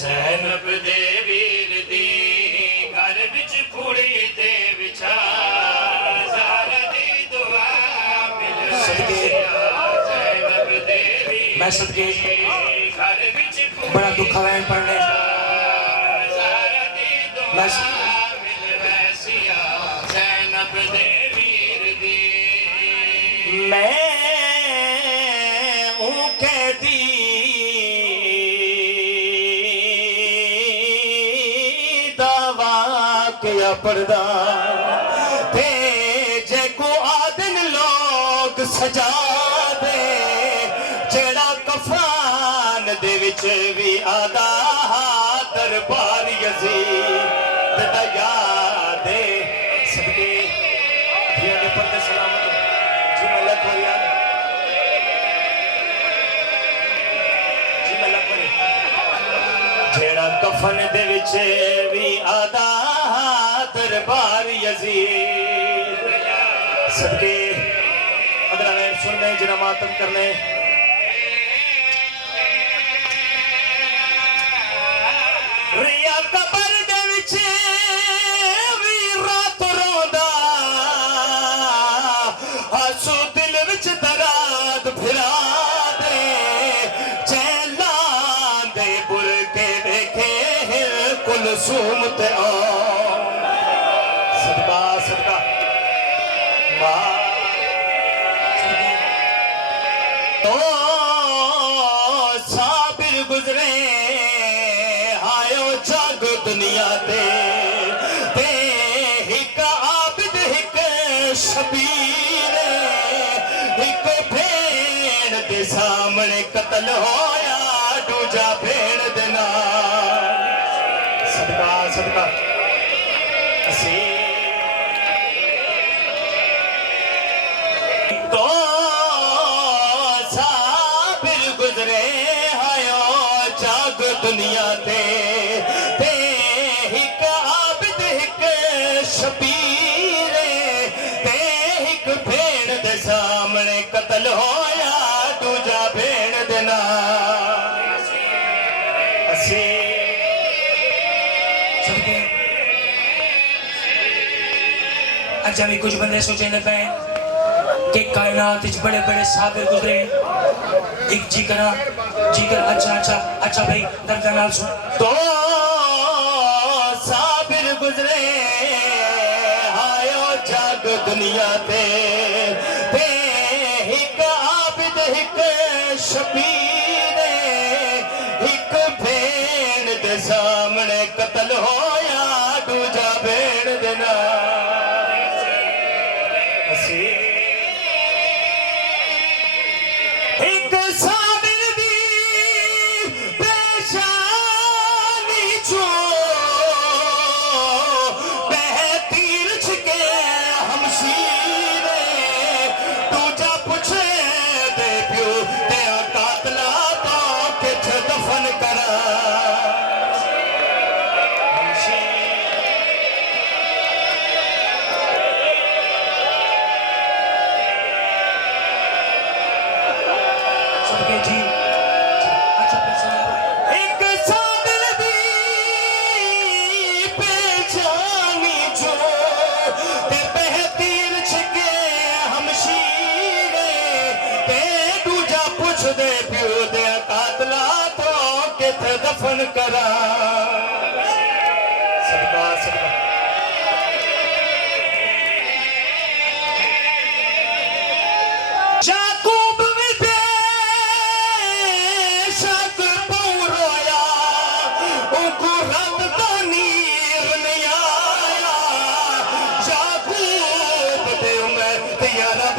ज़ैनब दे वीर दी घर विच फूड़ी ते विछा ज़ारा दी दुआ मिल ज़ैनब दे वीर मैं सदके घर विच बड़ा दुख वैन पढ़ने ज़ारा दी दुआ मैं मिल वैसिया ज़ैनब दे वीर दी मैं हूँ कैदी दावा किया पर्दा ते जे को आदन लोग सजा दे जेड़ा कफान दे विच भी आदा दरबार यजीद दा याद सदके धिया दे पर्दे सलामत जी मल्ला कोरिया जी मल्ला कोरी जेड़ा कफन दे विच भी आदा दरबार यजीद सदके अगला लाइन सुनने जिना मातम करने रिया कबर दे विच भी रात रोंदा आंसू दिल विच दराद फिरा दे चैलां दे बुरके देखे कुलसूम ते सदका सदका तो साबिर गुजरे आयो जग दुनिया ते हिक आबिद हिक शबीर हिक भेड़ दे सामने कत्ल होया दूजा भेड़ दे नाल सदका सदका असी तो साबिर गुजरे आयो जग दुनिया ते हिक आबिद हिक शबीर ते हिक भेड़ दे सामने कत्ल होया दूजा भेड़ दे नाल असी सदके अच्छा भी कुछ बंदे सोचने पे कि कायनात विच बड़े बड़े साबिर गुजरे एक जिक्र अच्छा अच्छा अच्छा भाई दर्द नाल सुन तो साबिर गुजरे आयो जग दुनिया ते हिक आबिद हिक शबीर हिक भेड़ दे सामने कत्ल होया दूजा भेड़ दे नाल असी एक साबिर दी पेशानी चो तीर छके हमशीर दूजा पुछे दे प्यो ते कातला तो किथ दफन करा जी अच्छा एक साबिर दी पेशानी चो ते तीर छके हमशीर ते दूजा पुछ दे प्यो दे कातला तो किथ दफन करा सदका सदका याकूब बेशक पौरोया उनको रब तो नीर नहीं आया याकूब दे मैं तेरा रब